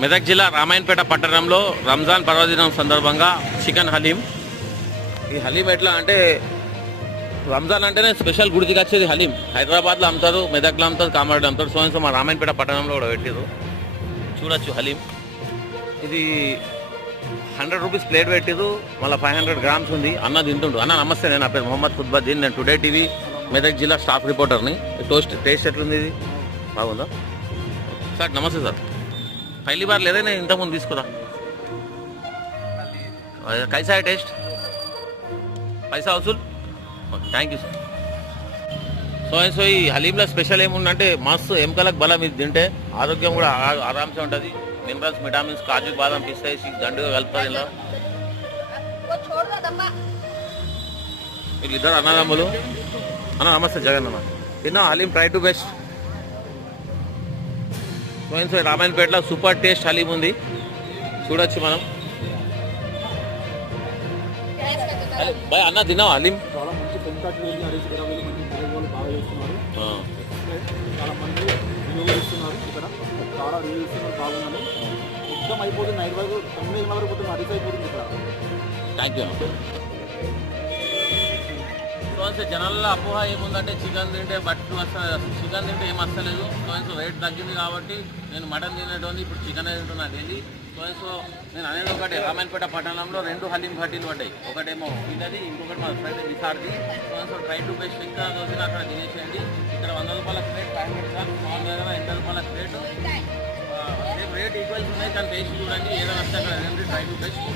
మెదక్ జిల్లా రామాయణపేట పట్టణంలో రంజాన్ పర్వదినం సందర్భంగా చికెన్ హలీం. ఈ హలీం ఎట్లా అంటే రంజాన్ అంటేనే స్పెషల్ గుడికి వచ్చేది హలీం. హైదరాబాద్లో అమ్ముతారు, మెదక్లో అమ్ముతారు, కామారెడ్డిలో అమ్ముతారు. సో మా రామాయణపేట పట్టణంలో కూడా పెట్టారు. చూడొచ్చు హలీం. ఇది 100 రూపీస్ ప్లేట్ పెట్టారు. మళ్ళీ 500 గ్రామ్స్ ఉంది. అన్న తింటుండు. అన్న నమస్తే, నేను నా పేరు మొహమ్మద్ ఖుద్బద్దీన్. నేను టుడే టీవీ మెదక్ జిల్లా స్టాఫ్ రిపోర్టర్ని. టేస్ట్ ఎట్లుంది? ఇది బాగుందా సార్? నమస్తే సార్. पहली बार ले रहे ना इंत मुझे తీసుకురా. कैसा है टेस्ट? पैसा वसूल? Thank you sir. సో ఈ హలీంలో స్పెషల్ ఏముందంటే మస్తు ఎముకలకు బలం. ఇది తింటే ఆరోగ్యం కూడా ఆరామ్సే ఉంటుంది. మినరల్స్, విటామిన్స్, కాజు బాదం పిస్తాయి దండుగా కలుపుతారు. ఇలా వీళ్ళిద్దరు అన్నదమ్ములు. అన్న నమస్తే. జగన్ అన్న తిన్నా haleem. Try to best. So రామాయణపేటలో సూపర్ టేస్ట్ హలీం ఉంది. చూడొచ్చు మనం. బాయ్ అన్న తిన్నావా హలీం? చాలా మంచి చాలా మంది రివ్యూ ఇస్తున్నారు. ఇక్కడ చాలా రివ్యూ ఇస్తున్నారు. బాగున్నాను. మొత్తం అయిపోతుంది. నైట్ వరకు 9 వరకు పోతుంది. అడిగి అయిపోతుంది ఇక్కడ. Thank you. సో జనాల్లో అపోహ ఏముందంటే చికెన్ తింటే బట్టు వస్తుంది, చికెన్ తింటే ఏం వస్తలేదు. సో వెయిట్ తగ్గింది కాబట్టి నేను మటన్ తినేటోని ఇప్పుడు చికెన్ తింటున్నా డైలీ. సో నేను అనేది ఒకటి, రామాయణపేట పట్టణంలో 2 హలీం భట్టీలు పడ్డాయి. ఒకటేమో ఇదది, ఇంకొకటి మా ఫ్రెండ్ విసార్ది. So try to best. ఇంకా రోజున అక్కడ తినేసేయండి. ఇక్కడ 100 రూపాయల ప్లేట్, 500 గ్రామ్స్. మా దగ్గర 80 రూపాయల ప్లేటు. రేట్ ఈక్వల్స్ ఉన్నాయి కానీ టేస్ట్ చూడండి. ఏదైనా వస్తే అక్కడ ట్రై టు బెస్ట్.